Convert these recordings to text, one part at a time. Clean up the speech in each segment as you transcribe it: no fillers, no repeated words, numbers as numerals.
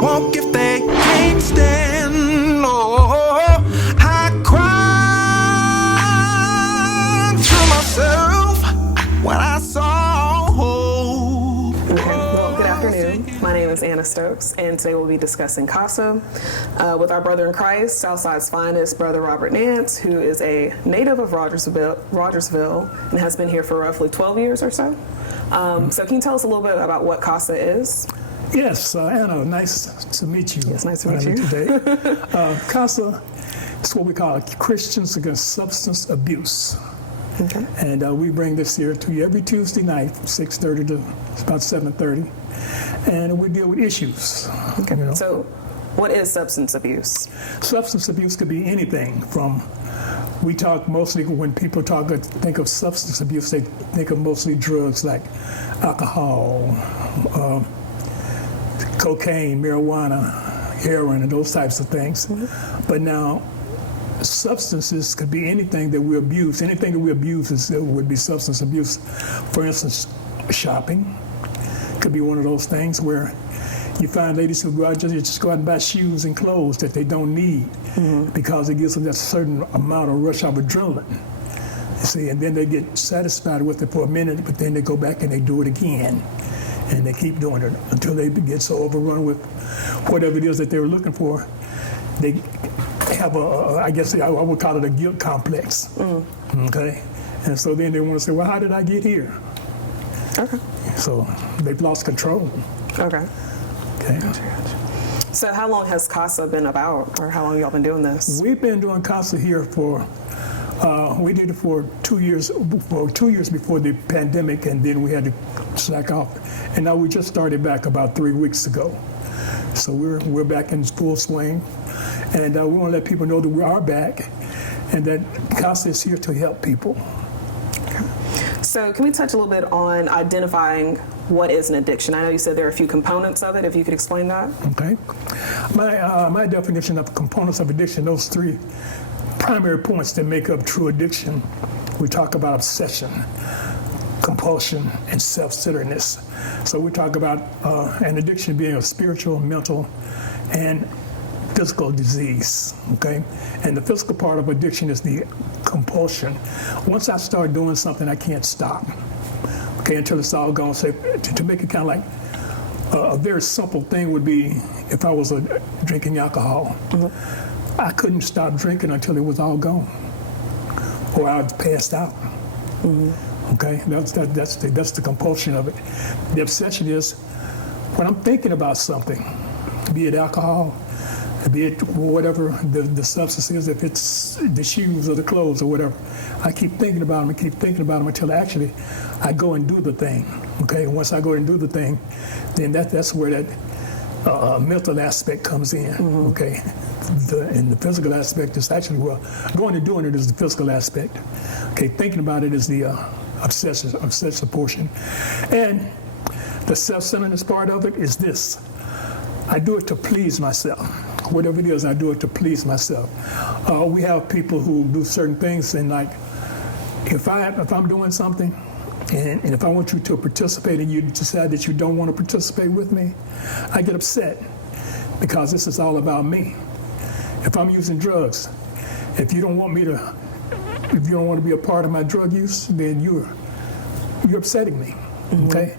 walk if they can't stand. Oh, I cried to myself when I saw hope. Okay, well, good afternoon. My name is Anna Stokes, and today we'll be discussing C.A.S.A. With our brother in Christ, Southside's finest, Brother Robert Nance, who is a native of Rogersville and has been here for roughly 12 years or so. So can you tell us a little bit about what C.A.S.A. is? Yes, Anna, nice to meet you. Yes, nice to meet you. Today. C.A.S.A. is what we call Christians Against Substance Abuse. Okay. And we bring this here to you every Tuesday night from 6:30 to about 7:30. And we deal with issues. Okay. You know. So what is substance abuse? Substance abuse could be anything from, we talk mostly, when people think of substance abuse, they think of mostly drugs like alcohol, cocaine, marijuana, heroin, and those types of things. Mm-hmm. But now, substances could be anything that we abuse. Anything that we abuse would be substance abuse. For instance, shopping could be one of those things where you find ladies who go out just go out and buy shoes and clothes that they don't need, mm-hmm. because it gives them that certain amount of rush of adrenaline. You see, and then they get satisfied with it for a minute, but then they go back and they do it again. And they keep doing it until they get so overrun with whatever it is that they were looking for. They have I would call it a guilt complex. Mm. Okay? And so then they want to say, well, how did I get here? Okay. So they've lost control. Okay. Okay. So how long has C.A.S.A. been about, or how long y'all been doing this? We've been doing C.A.S.A. here for, we did it for 2 years, before the pandemic, and then we had to slack off. And now we just started back about 3 weeks ago. So we're back in full swing. And we want to let people know that we are back and that C.A.S.A. is here to help people. Okay. So can we touch a little bit on identifying what is an addiction? I know you said there are a few components of it, if you could explain that. Okay. My definition of components of addiction, those three primary points that make up true addiction, we talk about obsession, compulsion, and self-centeredness. So we talk about an addiction being a spiritual, mental, and physical disease, okay? And the physical part of addiction is the compulsion. Once I start doing something, I can't stop, okay, until it's all gone. So to make it kind of like a very simple thing would be if I was drinking alcohol. Mm-hmm. I couldn't stop drinking until it was all gone, or I was passed out. Mm-hmm. Okay, that's the compulsion of it. The obsession is when I'm thinking about something, be it alcohol, be it whatever the substance is, if it's the shoes or the clothes or whatever, I keep thinking about them until actually I go and do the thing. Okay, and once I go and do the thing, then that's where that mental aspect comes in. Mm-hmm. Okay, and the physical aspect is actually, well, going and doing it is the physical aspect. Okay, thinking about it is the obsessive portion. And the self-centeredness part of it is this: I do it to please myself. Whatever it is, I do it to please myself. We have people who do certain things, and like, if I'm doing something, and if I want you to participate and you decide that you don't want to participate with me, I get upset because this is all about me. If I'm using drugs, if you don't want to be a part of my drug use, then you're upsetting me. Mm-hmm. Okay?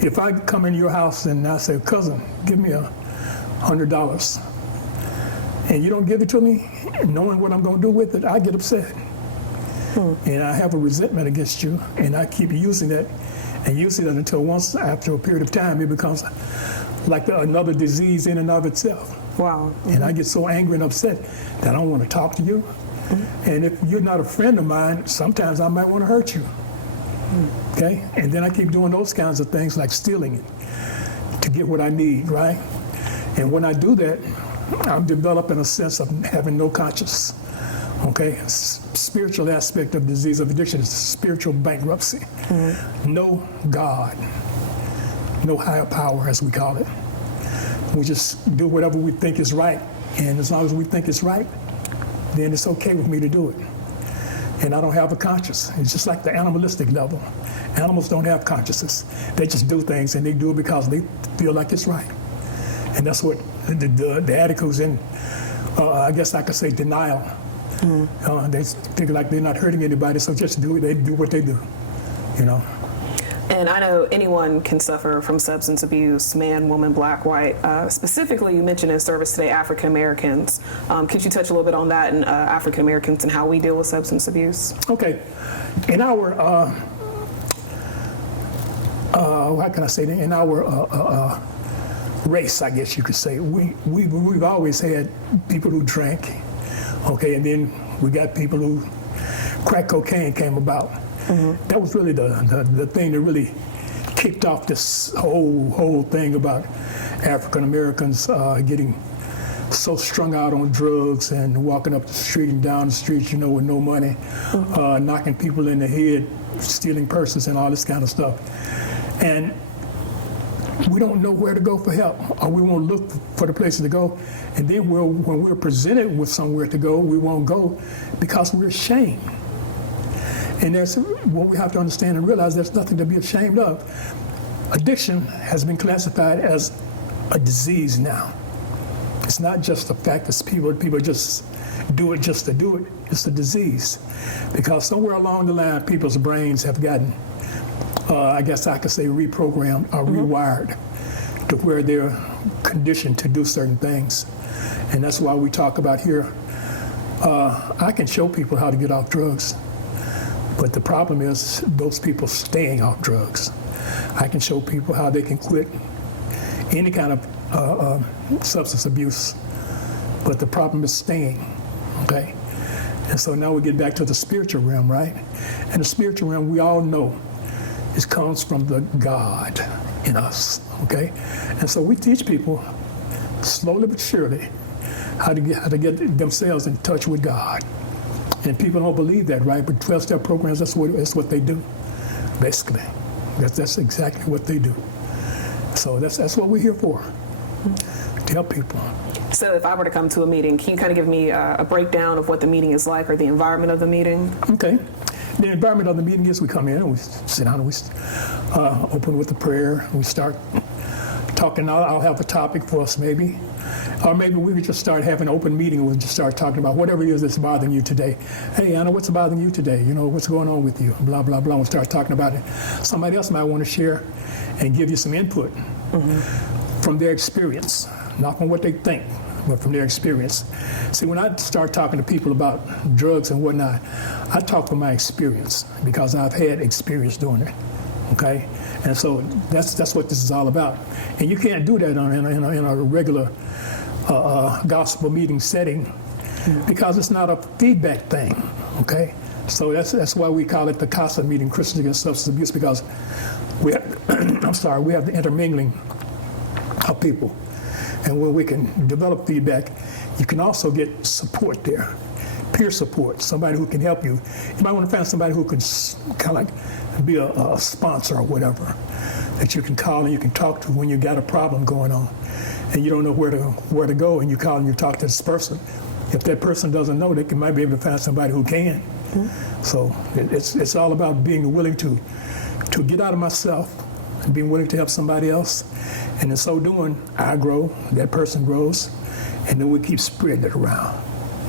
If I come in your house and I say, cousin, give me $100, and you don't give it to me, knowing what I'm going to do with it, I get upset. And I have a resentment against you, and I keep using that until once, after a period of time, it becomes like another disease in and of itself. Wow. Mm-hmm. And I get so angry and upset that I don't want to talk to you. Mm-hmm. And if you're not a friend of mine, sometimes I might want to hurt you. Mm-hmm. Okay? And then I keep doing those kinds of things like stealing it to get what I need, right? And when I do that, I'm developing a sense of having no conscience. Okay, spiritual aspect of disease of addiction is spiritual bankruptcy. Mm-hmm. No God, no higher power, as we call it. We just do whatever we think is right, and as long as we think it's right, then it's okay with me to do it. And I don't have a conscience. It's just like the animalistic level. Animals don't have consciences. They just do things, and they do it because they feel like it's right. And that's what the addict who's in, I guess I could say, denial. They feel like they're not hurting anybody, so just they do what they do, you know. And I know anyone can suffer from substance abuse, man, woman, black, white. Specifically, you mentioned in service today African Americans. Could you touch a little bit on that and African Americans and how we deal with substance abuse? Okay. In our, how can I say that? In our race, I guess you could say, we've always had people who drank, okay, and then we got people who crack cocaine came about. That was really the thing that really kicked off this whole thing about African Americans getting so strung out on drugs and walking up the street and down the street, you know, with no money, knocking people in the head, stealing purses and all this kind of stuff. And we don't know where to go for help, or we won't look for the places to go. And then when we're presented with somewhere to go, we won't go because we're ashamed. And that's what we have to understand and realize there's nothing to be ashamed of. Addiction has been classified as a disease now. It's not just the fact that people just do it just to do it. It's a disease. Because somewhere along the line, people's brains have gotten, I guess I could say, reprogrammed or rewired to where they're conditioned to do certain things. And that's why we talk about here, I can show people how to get off drugs. But the problem is those people staying off drugs. I can show people how they can quit any kind of substance abuse, but the problem is staying, okay? And so now we get back to the spiritual realm, right? And the spiritual realm, we all know, it comes from the God in us, okay? And so we teach people, slowly but surely, how to get themselves in touch with God. And people don't believe that, right? But 12-step programs, that's what they do, basically. That's exactly what they do. So that's what we're here for, to help people. So if I were to come to a meeting, can you kind of give me a breakdown of what the meeting is like or the environment of the meeting? Okay. The environment of the meeting is we come in and we sit down and we open with a prayer. We start talking. I'll have a topic for us maybe. Or maybe we would just start having an open meeting and we'll just start talking about whatever it is that's bothering you today. Hey, Anna, what's bothering you today? You know, what's going on with you? Blah, blah, blah. We'll start talking about it. Somebody else might want to share and give you some input from their experience, not from what they think, but from their experience. See, when I start talking to people about drugs and whatnot, I talk from my experience because I've had experience doing it, okay? And so that's what this is all about. And you can't do that in a regular gospel meeting setting because it's not a feedback thing, okay? So that's why we call it the C.A.S.A meeting, Christians Against Substance Abuse, because we have, we have the intermingling of people. And where we can develop feedback, you can also get support there, peer support, somebody who can help you. You might want to find somebody who can kind of like be a sponsor or whatever, that you can call and you can talk to when you got a problem going on and you don't know where to go, and you call and you talk to this person. If that person doesn't know, they might be able to find somebody who can. So it's all about being willing to get out of myself and being willing to help somebody else. And in so doing, I grow, that person grows, and then we keep spreading it around.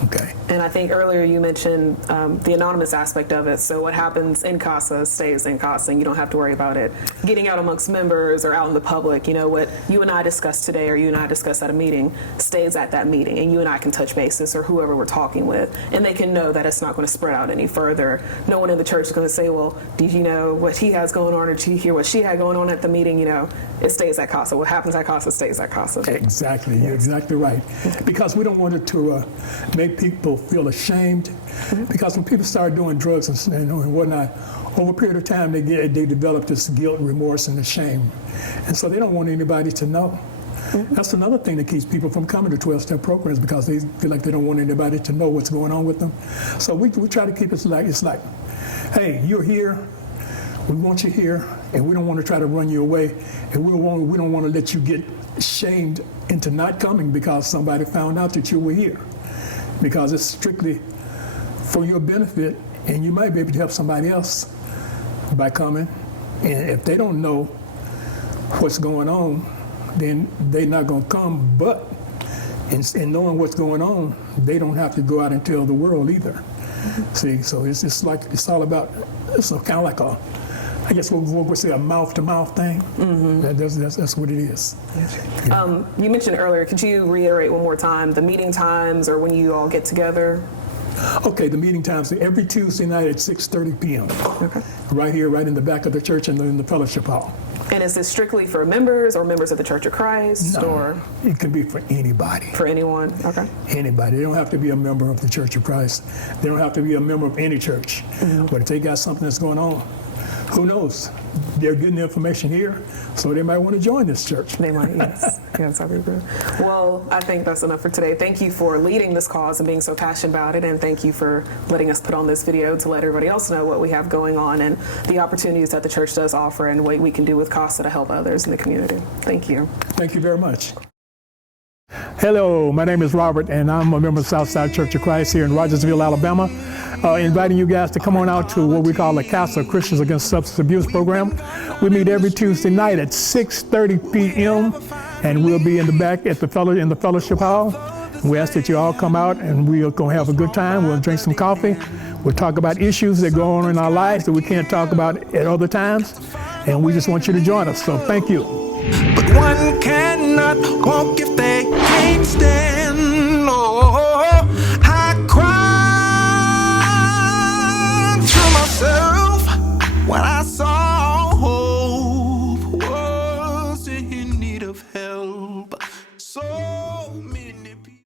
Okay. And I think earlier you mentioned the anonymous aspect of it. So what happens in C.A.S.A stays in C.A.S.A, and you don't have to worry about it getting out amongst members or out in the public. You know, what you and I discussed today or you and I discussed at a meeting stays at that meeting, and you and I can touch bases or whoever we're talking with, and they can know that it's not going to spread out any further. No one in the church is going to say, well, did you know what he has going on, or did you hear what she had going on at the meeting? You know, it stays at C.A.S.A. What happens at C.A.S.A stays at C.A.S.A. Exactly. You're exactly right. Because we don't want it to make people feel ashamed, because when people start doing drugs and whatnot, over a period of time they develop this guilt, remorse, and the shame, and so they don't want anybody to know. That's another thing that keeps people from coming to 12-step programs, because they feel like they don't want anybody to know what's going on with them. So we try to keep it like, it's like, hey, you're here, we want you here, and we don't want to try to run you away, and we don't want to let you get shamed into not coming because somebody found out that you were here. Because it's strictly for your benefit, and you might be able to help somebody else by coming. And if they don't know what's going on, then they're not going to come. But in knowing what's going on, they don't have to go out and tell the world either. See, so it's like it's all about, it's kind of like a, I guess what we say, a mouth-to-mouth thing. That's what it is. You mentioned earlier, could you reiterate one more time the meeting times or when you all get together? Okay, the meeting times are every Tuesday night at 6:30 p.m. Okay. Right here, right in the back of the church in the fellowship hall. And is this strictly for members or members of the Church of Christ? No, or it can be for anybody. for anyone? Okay. Anybody. They don't have to be a member of the Church of Christ. They don't have to be a member of any church. But if they got something that's going on, who knows? They're getting the information here, so they might want to join this church. They might, yes. Yes, I agree. Well, I think that's enough for today. Thank you for leading this cause and being so passionate about it, and thank you for letting us put on this video to let everybody else know what we have going on and the opportunities that the church does offer and what we can do with C.A.S.A to help others in the community. Thank you. Thank you very much. Hello, my name is Robert, and I'm a member of Southside Church of Christ here in Rogersville, Alabama. Inviting you guys to come on out to what we call the C.A.S.A, Christians Against Substance Abuse program. We meet every Tuesday night at 6:30 p.m. and we'll be in the back at in the fellowship hall. We ask that you all come out, and we're going to have a good time. We'll drink some coffee. We'll talk about issues that go on in our lives that we can't talk about at other times, and we just want you to join us. So thank you. But one cannot walk if they can't stand.